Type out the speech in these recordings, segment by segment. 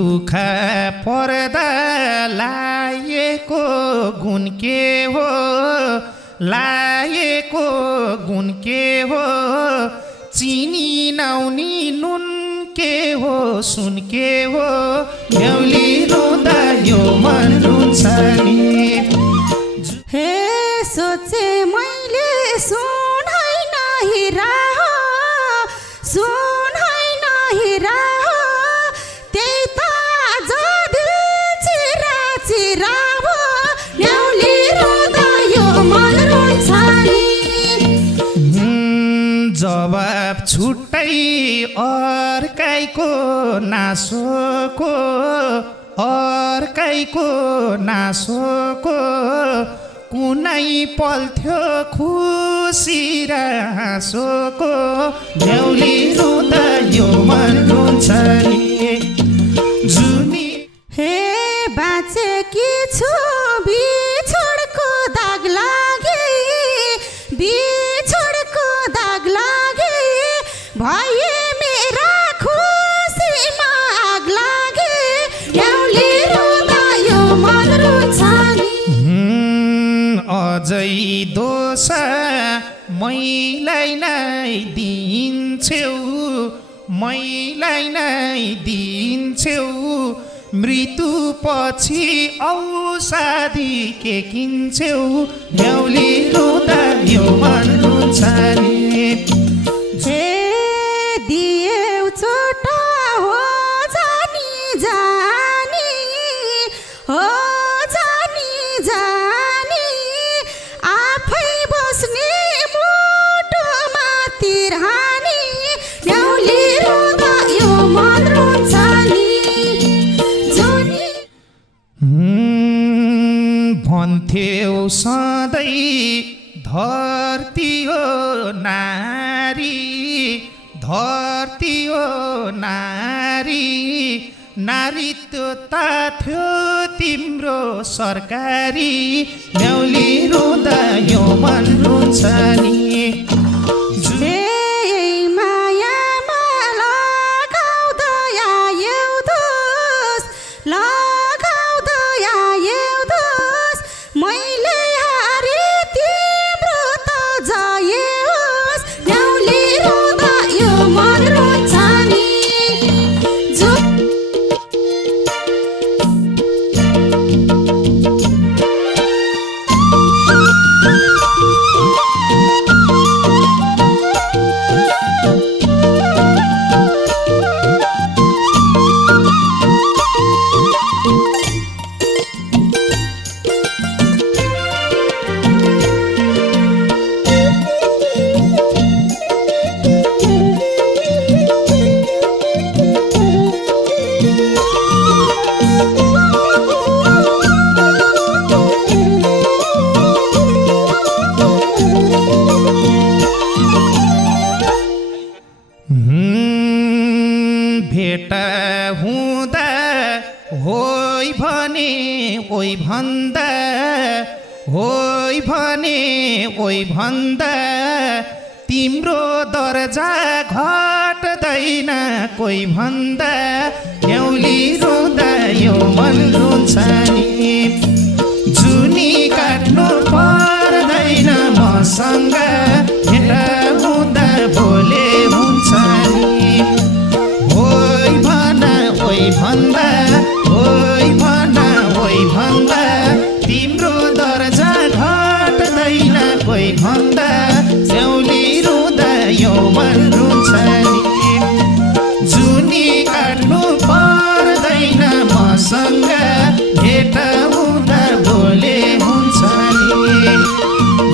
दुःख पर्दा लाएको गुण के हो लाएको गुण के हो चिनी नौनी नुन के हो सुन के हो न्याउली रुँदा यो मन रुन्छ नि हे सोचे मैले सुन हैन हिरा हो सुन हैन हिरा हो त्यही त आज दिल चिरा चिरा हो न्याउली रुँदा यो मन रुन्छ नि जवाब छुट्टै अर्काइको नासोको अर्काइको नासोको कुनै पल थियो खुसी र हाँसोको न्याउली रुँदा यो मन रुन्छ नि जुनी हे बाँचेकी छु बिछोडको दाग लागे बिछोडको दाग लागे भए मेरा खुसीमा आग लागे न्याउली रुँदा यो मन रुन्छ नि अझै दोष मैलाई नै दिन्छौ मैलाई नै दिन्छौ मृत्यु पछि औषधि के किन्छौ न्याउली रुँदा यो मन रुन्छ नि हे दियौ चोट हो जानी जानी हो जानी जानी आफै बस्ने मुटुमा तिरहानी न्याउली रुँदा यो मन रुन्छ नि जुनी भन्थ्यौ सधैँ धरती हो नारी धरती हो नारी नारीत्वता थियो तिम्रो सरकारी न्याउली रुँदा यो मन रुन्छ नि मायामा लगाउँदा आयौ दोष लगाउँदा आयौ दोष मैले हारे तिम्रो त जायोस् न्याउली रुँदा यो मन रुन्छ नि भेट हुँदा होइ भने ओइ भन्दा होइ भने ओइ भन्दा तिम्रो दर्जा घट्दैन कोही भन्दा न्याउली रुँदा यो मन रुन्छ नि जुनी काट्नु पर्दैन मसँग भेट हुँदा बोले हुन्छ नि ओइ भन ओइ भन्दा ओइ भन ओइ भन्दा तिम्रो दर्जा घट्दैन कोही भन्दा न्याउली रुँदा यो मन रुन्छ नि जुनी काट्नु पर्दैन मसँग भेट हुँदा बोले हुन्छ नि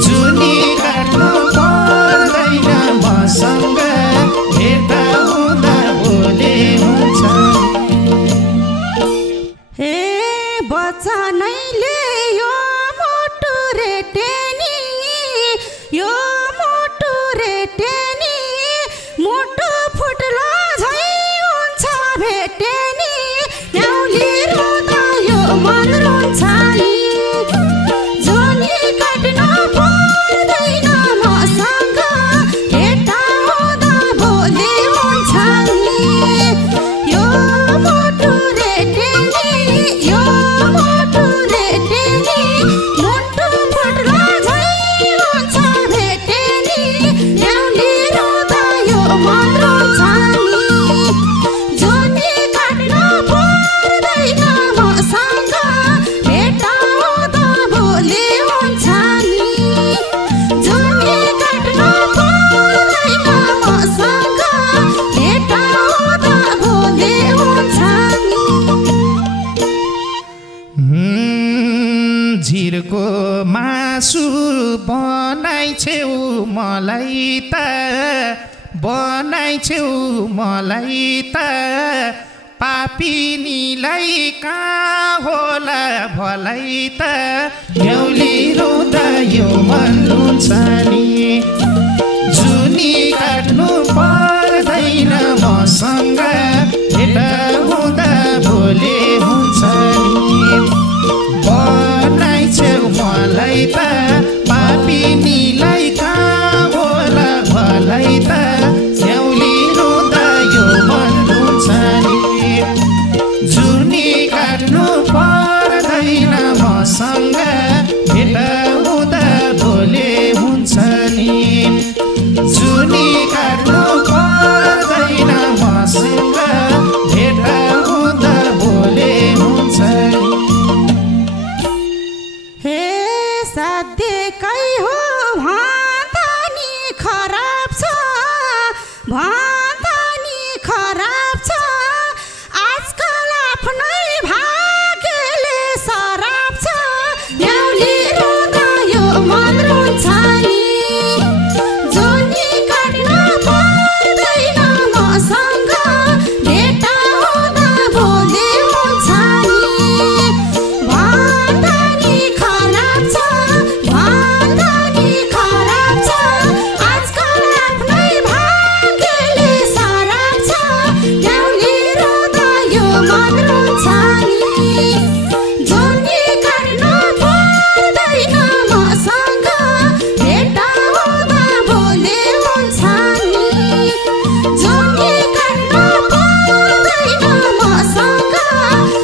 जुनी काट्नु पर्दैन मसँग भेट हुँदा बोले हुन्छ हे बचनैले यो मोटु रेटेनी यो मोटु रेटेनी मोटु फुट्ला झै हुन्छ भेटेनी न्याउली रुँदा यो मन रुन्छ नि जुनी काट्न पर्दैन मसँग भेट हुँदा बोले हुन्छ नि यो मोटु मलाई त बनाइछौ मलाई त पापिनीलाई कहाँ होला भलै त न्याउली रुँदा यो मन रुन्छ नि जुनी काट्नु पर्दैन मसँग भेट हुँदा भोलि हुन्छ नि बनाइछौ मलाई त पापिनीलाई कहाँ होला भलै त न्याउली रुँदा यो मन रुन्छ नि जुनी काट्नु पर्दैन मसँग भेट हुँदा भोलि हुन्छ नि जुनी काट्नु पर्दैन मसँग भेट हुँदा भोलि हुन्छ नि हे साध्यकै हो भन्दा नि खराब छ भन्दा नि खराब छ आजकल आफ्नै भाग्यले सराप छ न्याउली रुँदा यो मन रुन्छ नि जुनी काट्न पर्दैन मसँग भेट हुँदा भोलि हुन्छ नि भन्दा नि खराब छ भन्दा नि खराब छ आजकल आफ्नै भाग्यले सराप छ न्याउली रुँदा यो मन रुन्छ नि जुनी काट्न पर्दैन मसँग भेट हुँदा भोलि हुन्छ नि जुनी काट्न पर्दैन मसँग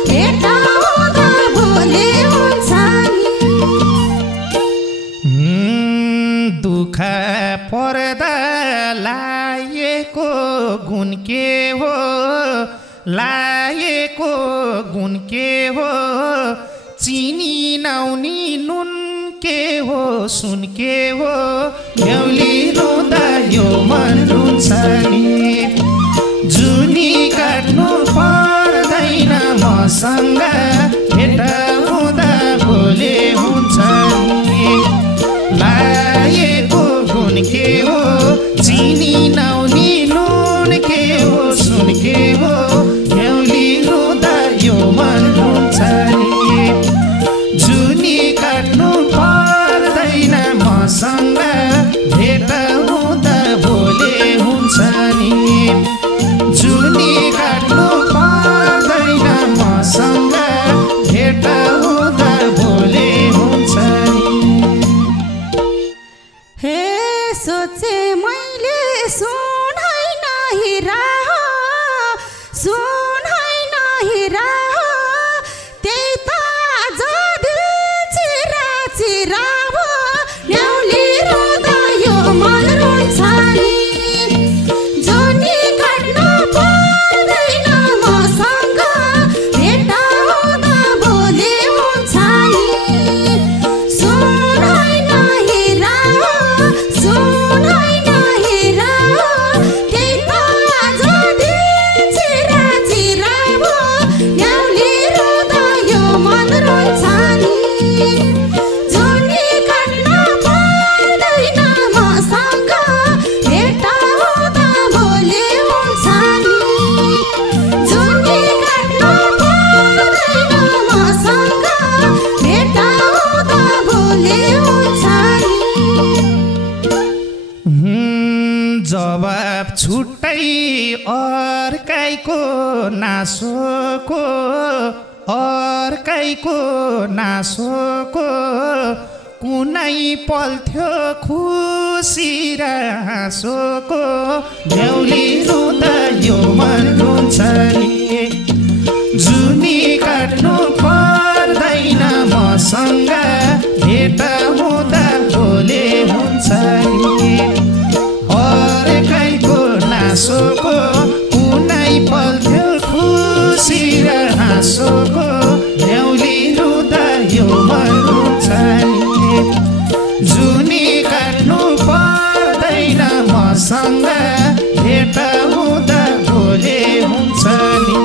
भेट हुँदा भोलि हुन्छ नि दुःख पर्दा लाएको गुण के हो लाएको गुण के हो चिनी नौनी नुन के हो सुन के हो न्याउली रुँदा यो मन रुन्छ नि जुनी काट्नु पर्दैन मसँग भेट हुँदा भोलि हुन्छ नि लाएको गुण के हो चिनी नौनी नुन के हो सुन के हो न्याउली रुँदा यो मन रुन्छ नि जुनी काट्नु पर्दैन मसँग भेट हुँदा भोलि हुन्छ नि जुनी काट्नु पर्दैन मसँग भेट हुँदा भोलि हुन्छ नि हे सोचे मैले सुन होइन हिरा हो सुन होइन हिरा हो त्यही त आज दिल चिरा चिरा हो न्याउली रुँदा यो मन रुन्छ नि जुनी काट्न पर्दैन मसँग भेट हुँदा भोलि हुन्छ नि सुन होइन हिरा हो सुन होइन हिरा हो त्यही त आज दिल चिरा चिरा हो न्याउली रुँदा यो मन रुन्छ नि जुनी काट्न पर्दैन मसँग भेट हुँदा भोलि हुन्छ नि जुनी काट्न पर्दैन मसँग भेट हुँदा भोलि हुन्छ नि जवाब छुट्टै अर्कैको नासोको अर्कैको नासोको कुनै पल्थ्यो खुसी र हाँसोको न्याउली रुँदा यो मन रुन्छ नि जुनी काट्नु पर्दैन मसँग भेट हुँदा भोलि हुन्छ नि अर्कैको नासोको कुनै पल्थ्यो खुसी र हाँसोको न्याउली रुँदा यो मन रुन्छ नि जुनी काट्नु पर्दैन मसँग भेट हुँदा भोलि हुन्छ नि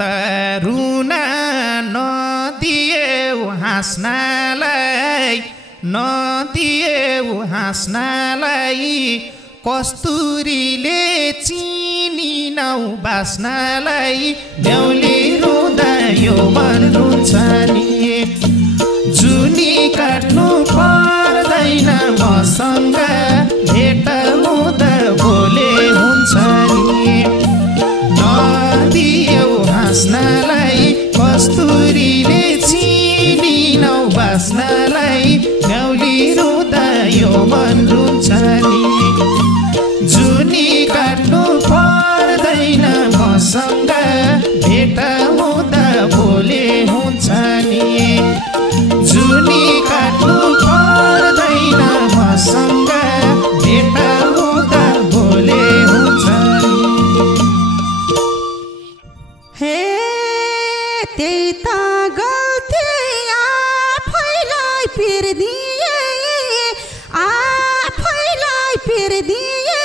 त रुन नदिएऊ हाँस्नलाई नदिएऊ हाँस्नलाई कस्तुरीले चिनिनौ बास्नलाई न्याउली रुँदा यो मन रुन्छ नि जुनी काट्नु पर्दैन मसँग भेट हुँदा बोले हुन्छ नि नदिएऊ हाँस्नलाई कस्तुरीले चिनिनौ बास्नलाई न्याउली रुँदा यो मन रुन्छ नि जुनी काट्नु पर्दैन मसँग भेट हुँदा बोले हुन्छ नि जुनी काट्नु पर्दैन मसँग भेट हुँदा बोले हुन्छ नि हे त्यही त गल्ती आफैलाई पिर्दिए आफैलाई पिर्दिए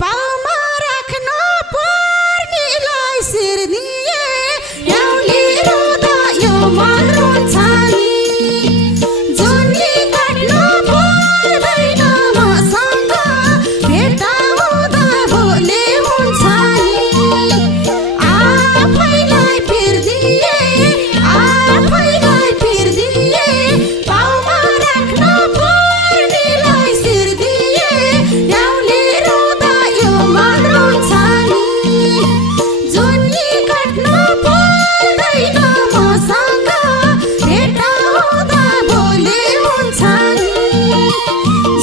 पाउमा राख्न पर्नेलाई सिर दिए न्याउली रुँदा यो मन रुन्छ नि जुनी काट्नु पर्दैन मसँग भेट हुँदा बोले हुन्छ नि आफैलाई पिर्दिए आफैलाई पिर्दिए पाउमा राख्न पर्नेलाई सिर दिए न्याउली रुँदा यो मन रुन्छ नि जुनी काट्नु पर्दैन मसँग भेट हुँदा बोले हुन्छ नि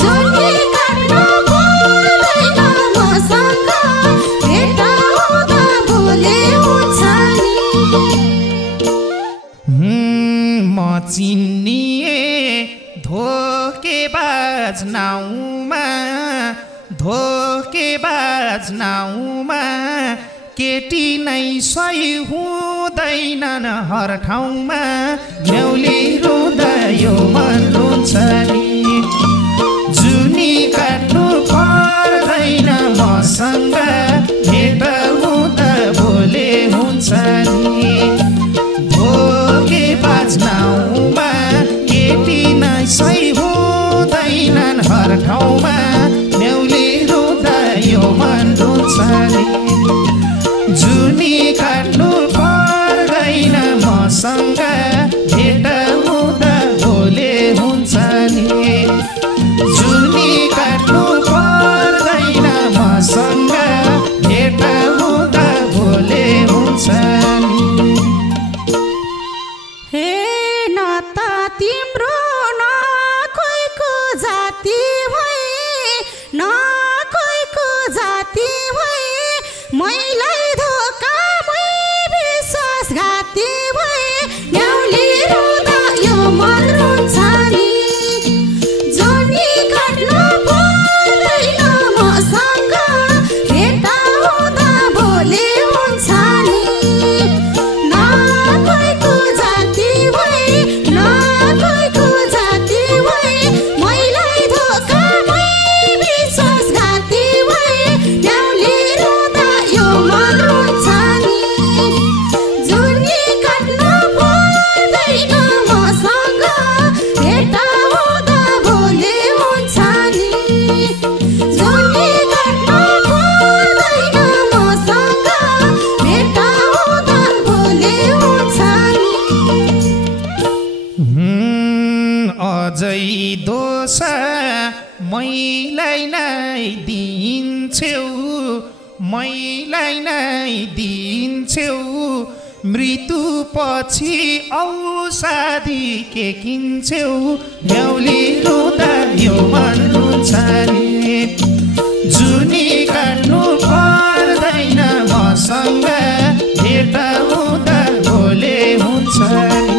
जुनी काट्नु पर्दैन मसँग भेट हुँदा बोले हुन्छ नि म चिन्निए धोकेबाज नाउँमा केटी नै सही हुँदैनन् हर ठाउँमा न्याउली रुँदा यो मन रुन्छ नि जुनी काट्नु पर्दैन मसँग भेट हुँदा बोले हुन्छ नि धोकेबाज नाउँमा केटी नै सही हुँदैनन् हर ठाउँमा न्याउली रुँदा यो मन रुन्छ नि जुनी काट्नु पर्दैन मसँग भेट हुँदा बोले हुन्छ नि जुनी काट्नु पर्दैन मसँग भेट हुँदा बोले हुन्छ नि हे न त तिम्रो न कोहीको जाति भए न कोहीको जाति भए मैलाई धोका मै विश्वासघाती भए न्याउली रुँदा यो मन रुन्छ नि जुनी काट्नु पर्दैन मसँग भेट हुँदा बोले हुन्छ नि न कोहीको जाति भए न कोहीको जाति भए मैलाई धोका मै विश्वासघाती भए न्याउली रुँदा यो मन रुन्छ नि जुनी काट्नु पर्दैन मसँग भेट हुँदा बोले हुन्छ नि जुनी काट्नु पर्दैन मसँग भेट हुँदा बोले हुन्छ नि अझै दोष मैलाई नै दिन्छौ मृत्युपछि औषधि के किन्छौ न्याउली रुँदा यो मन रुन्छ नि जुनी काट्नु पर्दैन मसँग भेट हुँदा बोले हुन्छ नि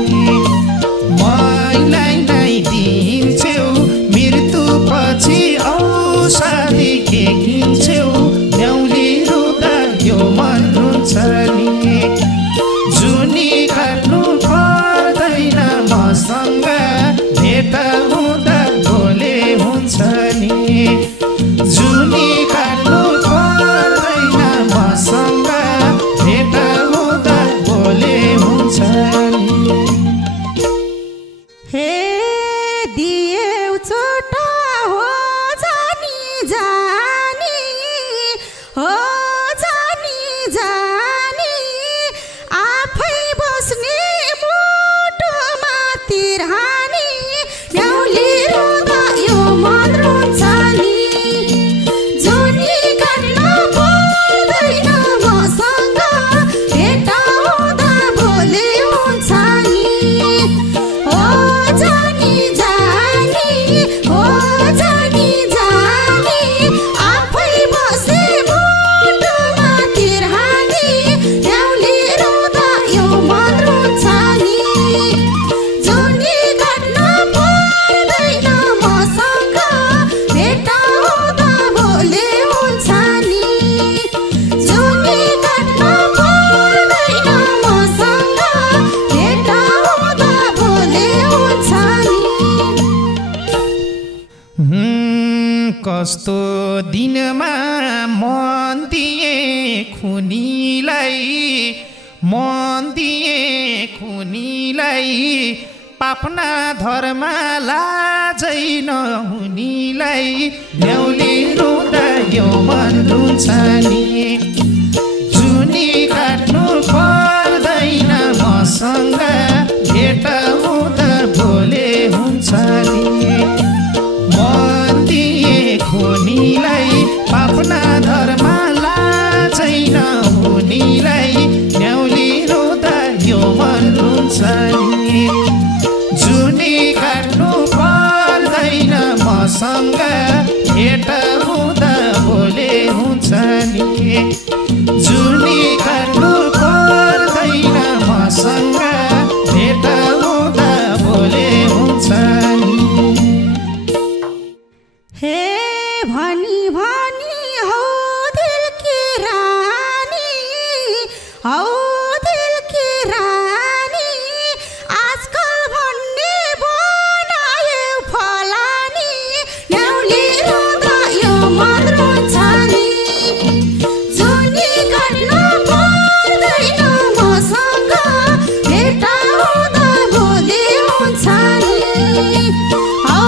मैलाई नै दिन्छौ मृत्युपछि औषधि के किन्छौ न्याउली रुँदा यो मन रुन्छ नि जुनी काट्नु पर्दैन मसँग भेट हुँदा बोले हुन्छ नि जुनी काट्नु पर्दैन मसँग भेट हुँदा कस्तो दिनमा मन दिए खुनीलाई पापना धर्म लाजै नहुनीलाई न्याउली रुँदा यो मन रुन्छ नि जुनी काट्नु पर्दैन मसँग भेट हुँदा भोले हुन्छ नि मन दिए खुनीलाई पापना धर्म लाजै नहुनीलाई न्याउली रुँदा यो मन रुन्छ नि जुनी काट्नु पर्दैन मसँग भेट हुँदा भोले हुन्छ नि जुनी काट्नु पर्दैन मसँग भेट हुँदा भोले हुन्छ नि हे भनी भनी हौ दिल की रानी हौ दिल की रानी आजकल भन्ने बनायो फलानी न्याउली रुँदा यो मन रुन्छ नि जुनी काट्नु पर्दैन मसँग भेट हुँदा भोलि हुन्छ नि हौ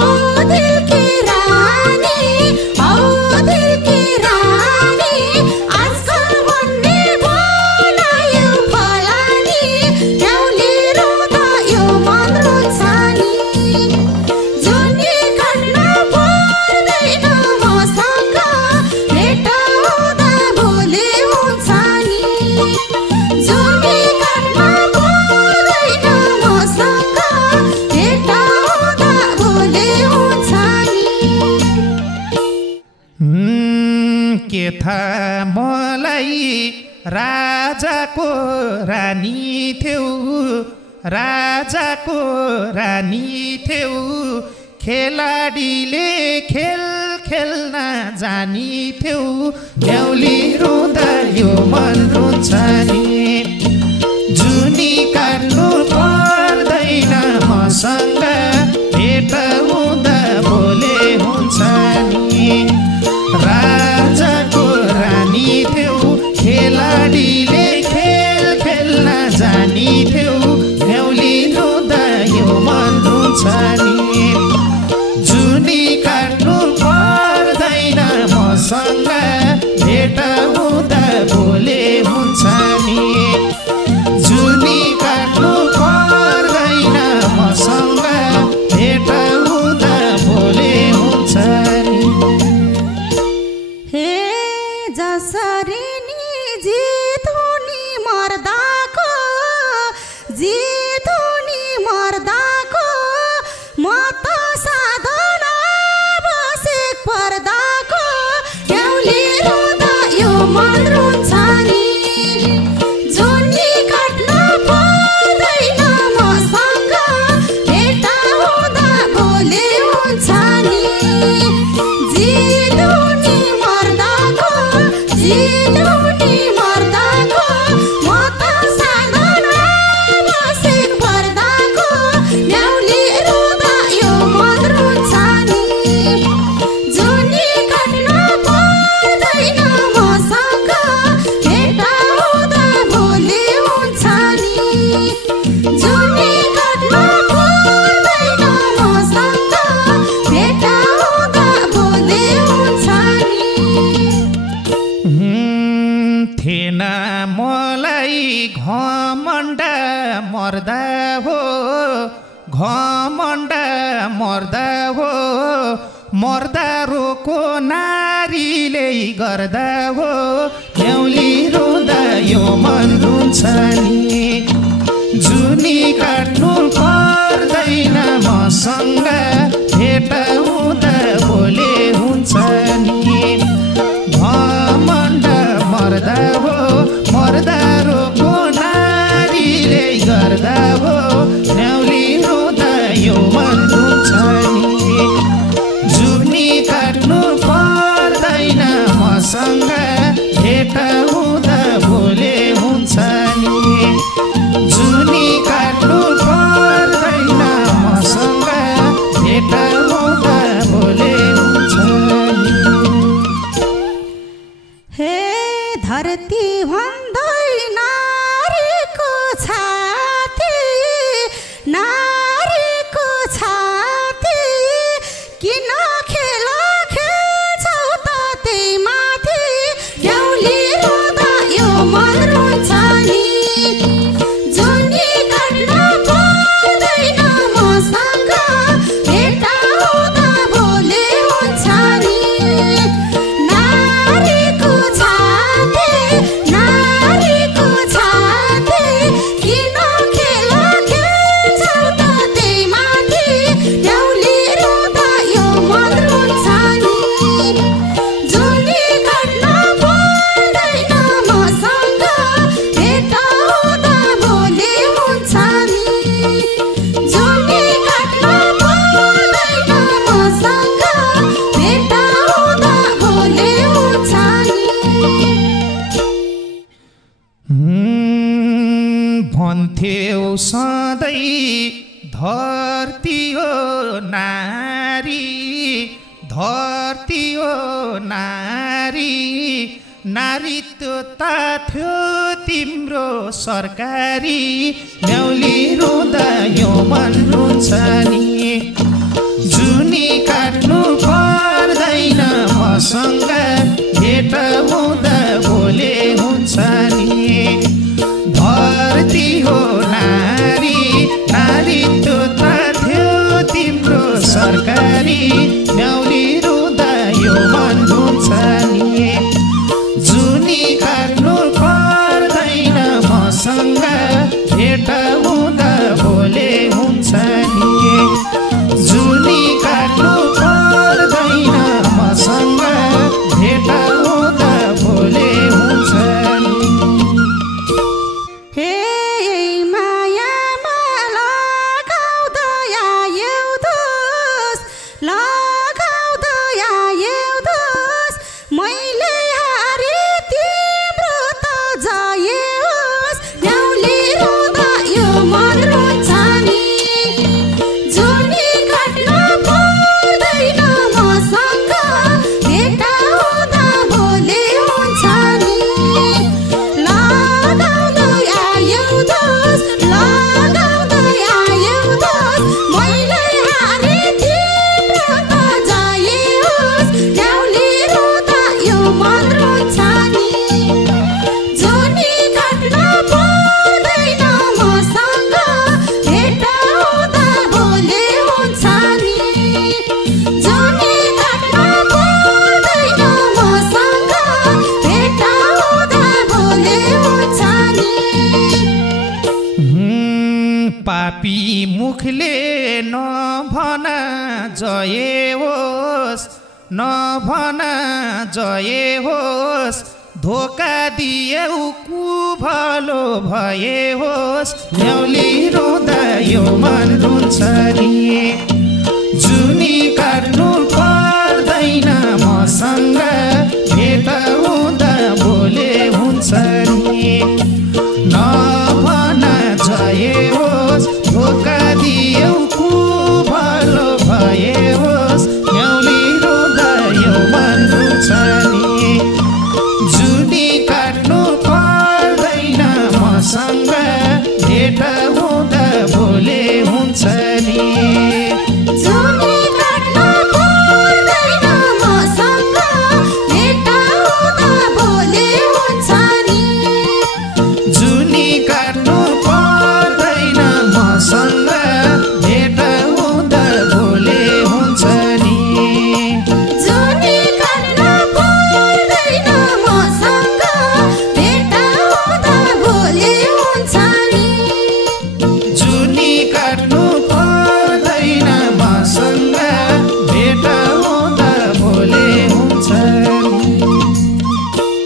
दिल की रानी हौ दिल की रानी आजकल भन्ने बनायो फलानी न्याउली रुँदा यो मन रुन्छ नि जुनी काट्नु पर्दैन मसँग भेट हुँदा भोलि हुन्छ नि जुनी काट्नु पर्दैन मसँग भेट हुँदा भोलि हुन्छ नि के थाहा मलाई राजाको रानी थियौ खेलाडीले खेल खेल्न जानी थियौ न्याउली रुँदा यो मन रुन्छ नि जुनी काट्नु पर्दैन मसँग भेट हुँदा भोले हुन्छ नि राजाको रानी थियौ खेलाडीले खेल खेल्न जानी थियौ न्याउली रुँदा यो मन रुन्छ नि जुनी काट्नु पर्दैन मसँग भेट हुँदा भोले हुन्छ नि जुनी काट्नु पर्दैन मसँग भेट हुँदा भोले हुन्छ नि हे जसरी नि जित हुने मर्दाको म त साधना बसेक पर्दाको न्याउली रुँदा यो मन रुन्छ नि जुनी काट्नु पर्दैन मसँग भेट हुँदा भोलि हुन्छ नि जित हुने मर्दाको म त साधना बसेक पर्दाको न्याउली रुँदा यो मन रुन्छ नि जुनी काट्नु पर्दैन मसँग भेट हुँदा भोलि हुन्छ नि जुनी काट्नु पर्दैन मसँग भेट हुँदा भोलि हुन्छ नि थिएन मलाई घमण्ड मर्दा रोको नारीले गर्दा हो न्याउली रुँदा यो मन रुन्छ नि जुनी काट्नु पर्दैन मसँग भेट हुँदा भोले हुन्छ नि घमण्ड मर्दा रोको नारीले गर्दा हो न्याउली रुँदा यो मन रुन्छ नि जुनी काट्नु पर्दैन मसँग भेट हुँदा भोले हुन्छ नि जुनी काट्नु पर्दैन मसँग भन्थ्यौ सधैँ धरती हो नारी, धरती हो नारी, नारीत्वता थियो तिम्रो सरकारी। न्याउली रुँदा यो मन रुन्छ नि, जुनी काट्नु पर्दैन मसँग, भेट हुँदा बोले हुन्छ नि। धरती हो नारी, नारीत्वता थियो तिम्रो सरकारी। न्याउली रुँदा यो मन रुन्छ नि, जुनी काट्नु पर्दैन मसँग, भेट हुँदा बोले हुन्छ नि। जुनी काट्नु पर्दैन मसँग, भेट हुँदा बोले हुन्छ नि। हे मायामा लगाउँदो आयौ दोष, लगाउँदो आयौ दोष, मैले हारे तिम्रो त जय होस्। न्याउली रुँदा यो मन रुन्छ नि, जुनी काट्नु पर्दैन मसँग, भेट हुँदा बोले हुन्छ नि। लगाउँदो आयौ दोष, लगाउँदो आयौ दोष, मैले हारे तिम्रो त जय होस्। न्याउली रुँदा यो मन रुन्छ नि, जुनी काट्नु पर्दैन मसँग, भेट हुँदा बोले हुन्छ नि। जुनी काट्नु पर्दैन मसँग, भेट हुँदा बोले हुन्छ नि। पापी मुखले नभन जय होस्, नभन जय होस्, धोका दियौ कुभलो भए होस्। न्याउली रुँदा यो मन रुन्छ नि, जुनी काट्नु पर्दैन मसँग, भेट हुँदा बोले हुन्छ नि। नभन जय होस्, धोका दियौ कुभलो भए होस्। न्याउली रुँदा यो मन रुन्छ नि, जुनी काट्नु पर्दैन मसँग, भेट